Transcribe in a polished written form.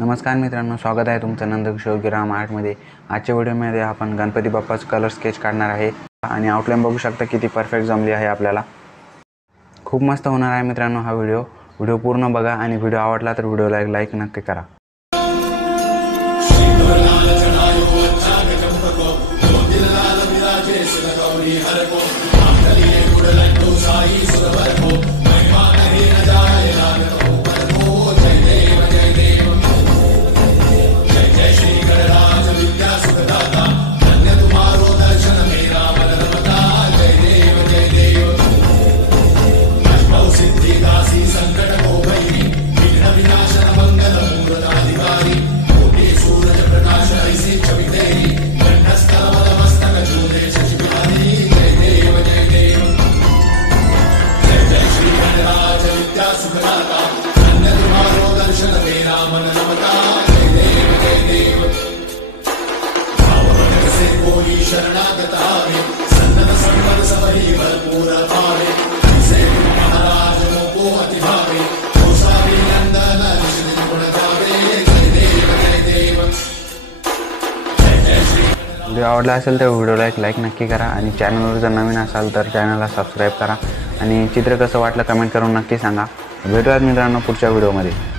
नमस्कार मित्रांनो, स्वागत आहे तुमचं नंदकिशोर गिराम आर्टमध्ये। आजच्या व्हिडिओमध्ये आपण गणपती बाप्पाचं कलर स्केच काढणार आहे आणि आउटलाइन बघू शकता किती परफेक्ट जमली आहे आपल्याला। खूप मस्त होणार आहे मित्रांनो हा व्हिडिओ पूर्ण बघा आणि व्हिडिओ आवडला तर व्हिडिओला लाईक नक्की करा। व्हिडिओ आवडला असेल तर व्हिडिओला एक लाईक नक्की करा आणि चॅनलवर जर नवीन असाल तर चॅनलला सबस्क्राईब करा आणि चित्र कसं वाटलं कमेंट करून नक्की सांगा। भेटूयात मित्रांनो पुढच्या व्हिडिओमध्ये।